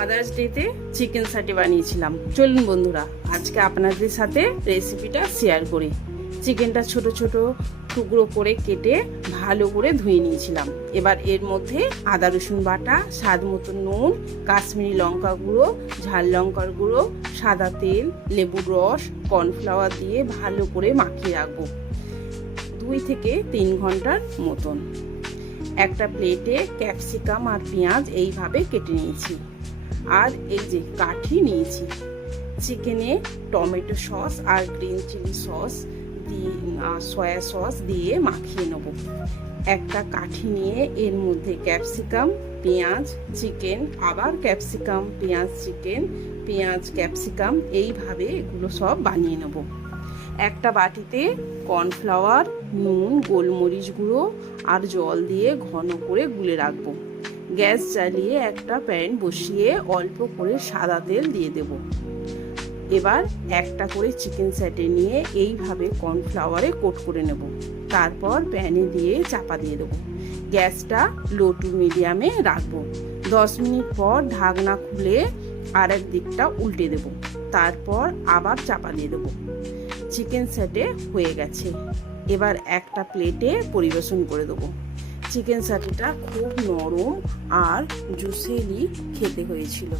Father's ডেতে chicken স্যাটে বানিয়েছিলাম। চলুন বন্ধুরা, আজকে আপনাদের সাথে রেসিপিটা শেয়ার করি। চিকেনটা ছোট ছোট টুকরো করে কেটে ভালো করে ধুয়ে নিয়েছিলাম। এবার এর মধ্যে আদা রসুন বাটা, স্বাদ মতো নুন, কাশ্মীরি লঙ্কা গুঁড়ো, ঝাল লঙ্কার গুঁড়ো, সাদা তেল, লেবুর রস, কর্নফ্লাওয়ার দিয়ে ভালো করে মাখিয়ে রাখবো 2 থেকে 3 ঘন্টার মতন। একটা প্লেটে ক্যাপসিকাম আর পেঁয়াজ এইভাবে কেটে নিয়েছি, আর এই যে কাঠি নিয়েছি। চিকেনে টমেটো সস আর গ্রিন চিলি সস দিয়ে সয়া সস দিয়ে মাখিয়ে নেব। একটা কাঠি নিয়ে এর মধ্যে ক্যাপসিকাম, পেঁয়াজ, চিকেন, আবার ক্যাপসিকাম, পেঁয়াজ, চিকেন, পেঁয়াজ, ক্যাপসিকাম, এইভাবে এগুলো সব বানিয়ে নেব। একটা বাটিতে কর্নফ্লাওয়ার, নুন, গোলমরিচ গুঁড়ো আর জল দিয়ে ঘন করে গুলে রাখবো। গ্যাস জ্বালিয়ে একটা প্যান বসিয়ে অল্প করে সাদা তেল দিয়ে দেব। এবার একটা করে চিকেন স্যাটে নিয়ে এইভাবে কর্নফ্লাওয়ারে কোট করে নেব। তারপর প্যানে দিয়ে চাপা দিয়ে দেবো। গ্যাসটা লো টু মিডিয়ামে রাখবো। 10 মিনিট পর ঢাকনা খুলে আরেক দিকটা উল্টে দেব। তারপর আবার চাপা দিয়ে দেবো। চিকেন স্যাটে হয়ে গেছে। এবার একটা প্লেটে পরিবেশন করে দেবো। চিকেন স্যাটেটা খুব নরম আর জুসিলি খেতে হয়েছিল।